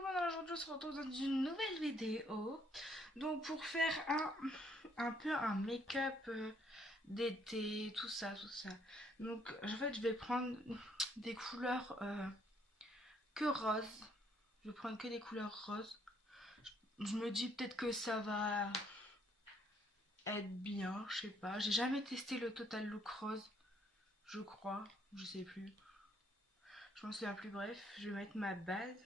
tout le monde, aujourd'hui on se retrouve dans une nouvelle vidéo. Donc pour faire un peu un make-up d'été, tout ça, tout ça. Donc en fait je vais prendre des couleurs que roses. Je vais prendre que des couleurs roses. Je me dis peut-être que ça va être bien, je sais pas. J'ai jamais testé le Total Look rose, je crois, je sais plus. Je m'en souviens plus, bref, je vais mettre ma base.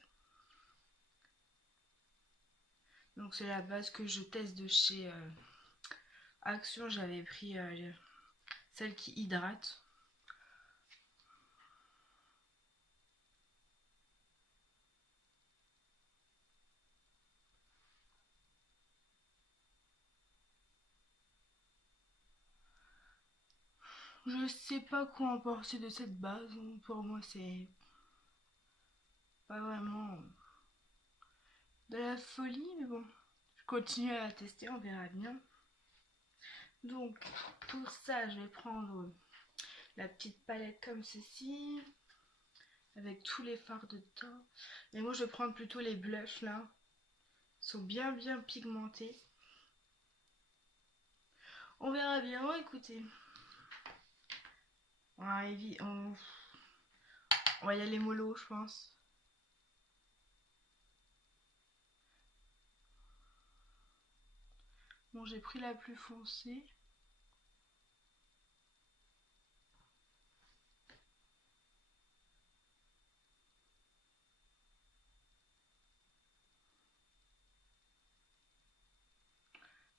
Donc c'est la base que je teste de chez Action. J'avais pris celle qui hydrate. Je sais pas quoi en penser de cette base. Pour moi c'est pas vraiment de la folie, mais bon. Je continue à la tester, on verra bien. Donc pour ça je vais prendre la petite palette comme ceci, avec tous les fards dedans. Et moi je vais prendre plutôt les blushs là. Ils sont bien pigmentés. On verra bien, écoutez. On va y aller mollo, je pense. Bon, j'ai pris la plus foncée.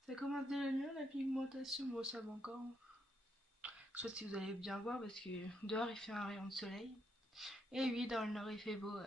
Ça commence déjà bien la pigmentation. Bon, ça va encore. Je sais pas si vous allez bien voir parce que dehors il fait un rayon de soleil. Et oui, dans le nord il fait beau.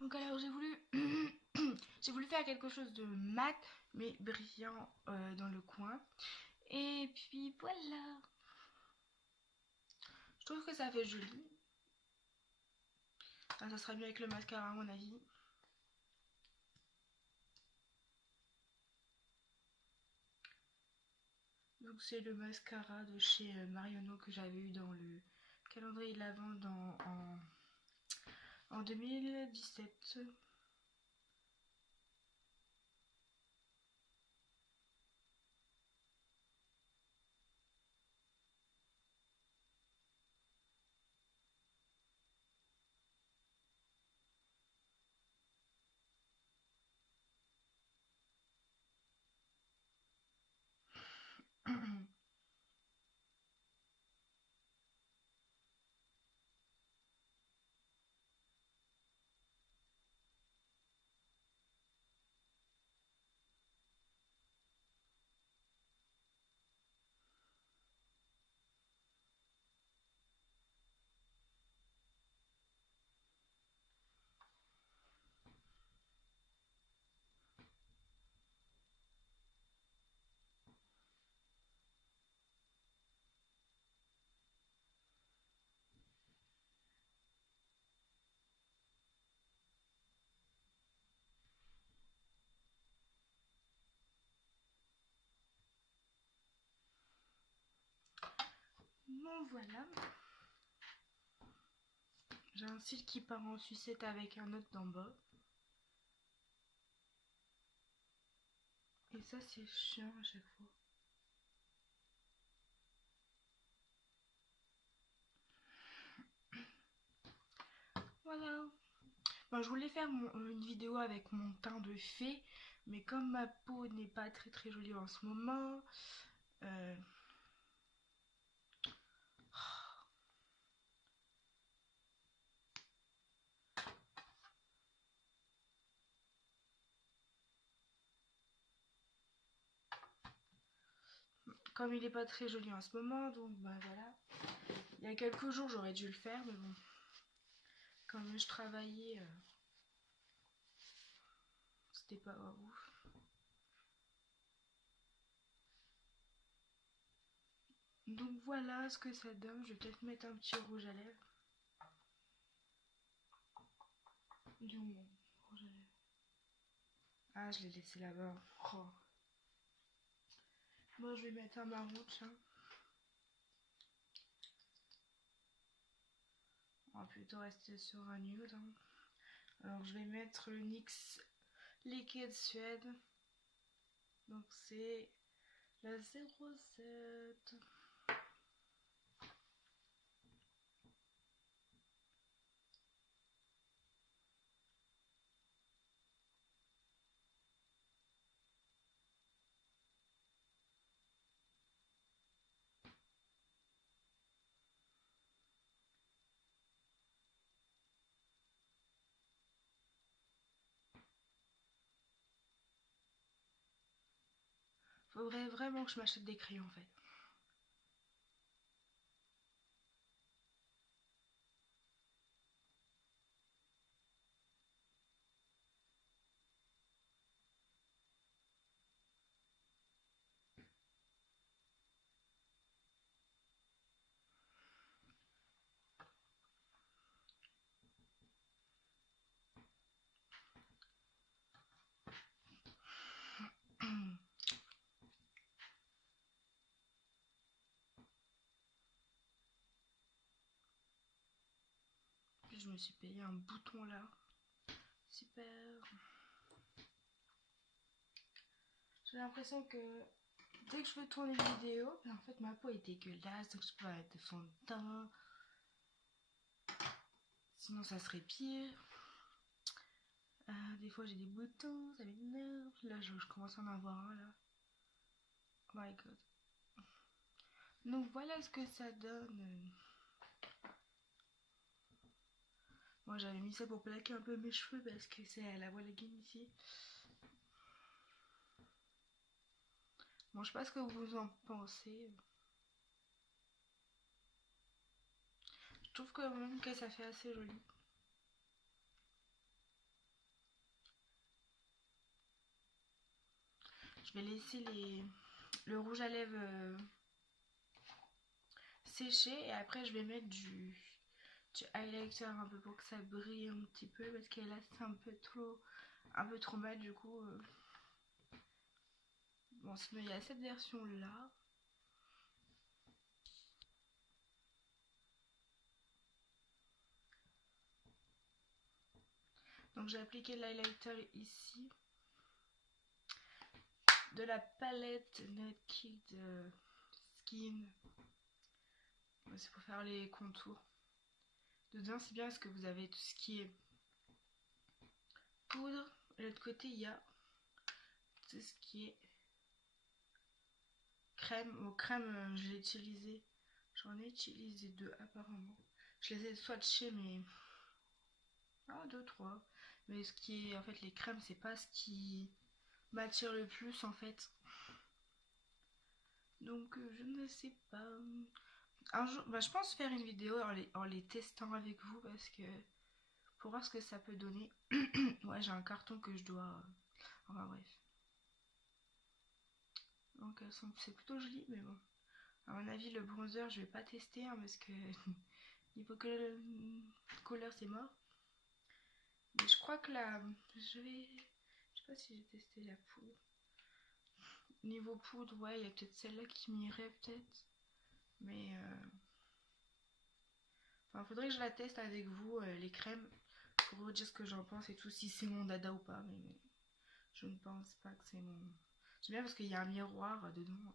Donc alors j'ai voulu faire quelque chose de mat mais brillant dans le coin. Et puis voilà. Je trouve que ça fait joli. Ah, ça sera mieux avec le mascara à mon avis. Donc c'est le mascara de chez Marionneau que j'avais eu dans le calendrier de l'Avent en 2017. Bon voilà. J'ai un cil qui part en sucette avec un autre d'en bas. Et ça c'est chiant à chaque fois. Voilà. Bon, je voulais faire une vidéo avec mon teint de fée, mais comme ma peau n'est pas très jolie en ce moment, euh, comme il n'est pas très joli en ce moment, donc bah voilà. Il y a quelques jours j'aurais dû le faire, mais bon, comme je travaillais, c'était pas ouf. Donc voilà ce que ça donne. Je vais peut-être mettre un petit rouge à lèvres. Du mon rouge à lèvres. Ah, je l'ai laissé là-bas. Oh. Bon, je vais mettre un marron, tiens. On va plutôt rester sur un nude. Hein. Alors, je vais mettre le NYX Liquid Suède. Donc, c'est la 07. Faudrait vraiment que je m'achète des crayons en fait. Je me suis payé un bouton là. Super. J'ai l'impression que dès que je veux tourner une vidéo, ben en fait ma peau est dégueulasse, donc je peux pas mettre de fond de teint. Sinon ça serait pire. Des fois j'ai des boutons, ça m'énerve. Là je commence à en avoir un là. Oh my god. Donc voilà ce que ça donne. Moi j'avais mis ça pour plaquer un peu mes cheveux parce que c'est à la voile gaine ici. Bon, je sais pas ce que vous en pensez. Je trouve quand même que ça fait assez joli. Je vais laisser le rouge à lèvres sécher et après je vais mettre du highlighter un peu pour que ça brille un petit peu parce que là c'est un peu trop mat du coup. Bon, sinon il y a cette version là. Donc j'ai appliqué l'highlighter ici de la palette Naked Skin. C'est pour faire les contours. Dedans c'est bien parce que vous avez tout ce qui est poudre. Et de l'autre côté il y a tout ce qui est crème. Bon, crème je l'ai utilisé. J'en ai utilisé deux apparemment. Je les ai swatchés mais... Ah, deux, trois. Mais ce qui est... En fait les crèmes c'est pas ce qui m'attire le plus en fait. Donc je ne sais pas. Un jour, bah, je pense faire une vidéo en les testant avec vous parce que pour voir ce que ça peut donner. Ouais, j'ai un carton que je dois. Enfin bref. Donc c'est plutôt joli, mais bon. À mon avis, le bronzer, je vais pas tester hein, parce que niveau couleur, c'est mort. Mais je crois que là, je vais. Je sais pas si j'ai testé la poudre. Niveau poudre, ouais, il y a peut-être celle-là qui m'irait peut-être. Mais Enfin, faudrait que je la teste avec vous, les crèmes, pour vous dire ce que j'en pense et tout, si c'est mon dada ou pas. Mais je ne pense pas que c'est mon... J'aime bien parce qu'il y a un miroir dedans,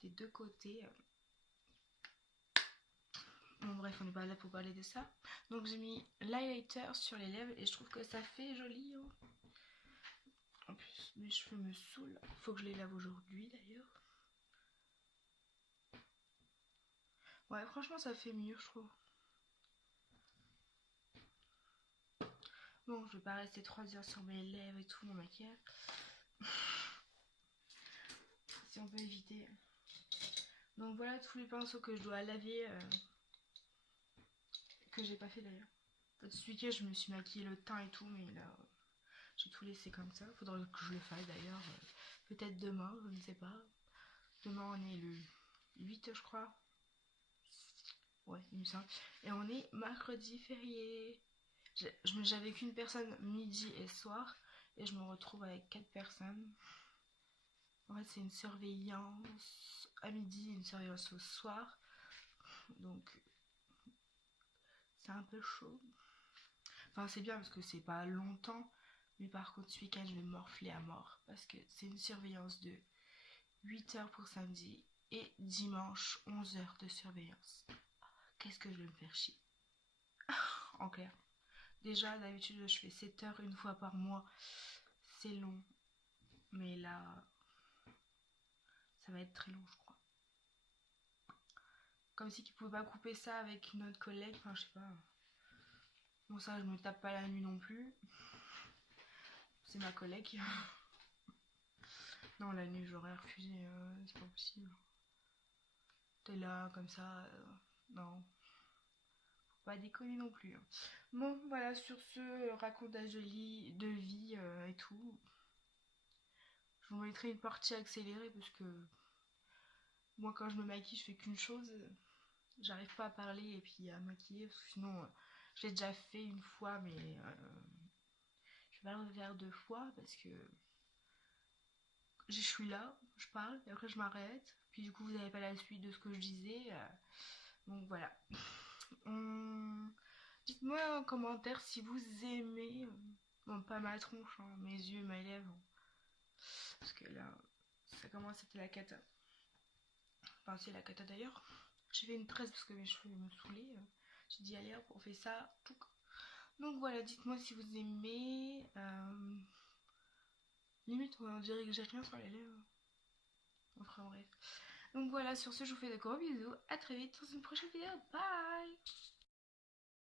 des deux côtés. Bon bref, on n'est pas là pour parler de ça. Donc j'ai mis l'highlighter sur les lèvres et je trouve que ça fait joli. Oh. En plus, mes cheveux me saoulent. Faut que je les lave aujourd'hui d'ailleurs. Ouais, franchement, ça fait mieux, je trouve. Bon, je vais pas rester 3 heures sur mes lèvres et tout, mon maquillage. Si on peut éviter. Donc voilà tous les pinceaux que je dois laver, que j'ai pas fait d'ailleurs. Ce week-end, je me suis maquillée le teint et tout, mais là, j'ai tout laissé comme ça. Faudrait que je le fasse d'ailleurs. Peut-être demain, je ne sais pas. Demain, on est le 8, je crois. Ouais, il me semble. Et on est mercredi férié. J'avais qu'une personne midi et soir. Et je me retrouve avec 4 personnes. En fait, c'est une surveillance à midi et une surveillance au soir. Donc, c'est un peu chaud. Enfin, c'est bien parce que c'est pas longtemps. Mais par contre, ce week-end, je vais morfler à mort. Parce que c'est une surveillance de 8 heures pour samedi et dimanche 11 heures de surveillance. Qu'est-ce que je vais me faire chier. En clair. Déjà, d'habitude, je fais 7 heures une fois par mois. C'est long. Mais là, ça va être très long, je crois. Comme si tu pouvais pas couper ça avec une autre collègue. Enfin, je sais pas. Bon, ça, je me tape pas la nuit non plus. C'est ma collègue. Non, la nuit, j'aurais refusé. C'est pas possible. T'es là, comme ça. Non. Faut pas déconner non plus. Bon, voilà, sur ce racontage de vie et tout. Je vous mettrai une partie accélérée parce que moi, quand je me maquille, je fais qu'une chose. J'arrive pas à parler et puis à maquiller parce que sinon, je l'ai déjà fait une fois, mais je vais pas le refaire 2 fois parce que je suis là, je parle et après je m'arrête. Puis du coup, vous n'avez pas la suite de ce que je disais. Donc voilà. Dites-moi en commentaire si vous aimez. Bon, pas ma tronche, hein, mes yeux, mes lèvres. Parce que là, ça commence à être la cata. Enfin, c'est la cata d'ailleurs. J'ai fait une tresse parce que mes cheveux me saoulaient. J'ai dit, allez hop, on fait ça. Tout. Donc voilà, dites-moi si vous aimez. Limite, on dirait que j'ai rien sur les lèvres. Enfin bref. Donc voilà, sur ce, je vous fais de gros bisous. À très vite dans une prochaine vidéo. Bye!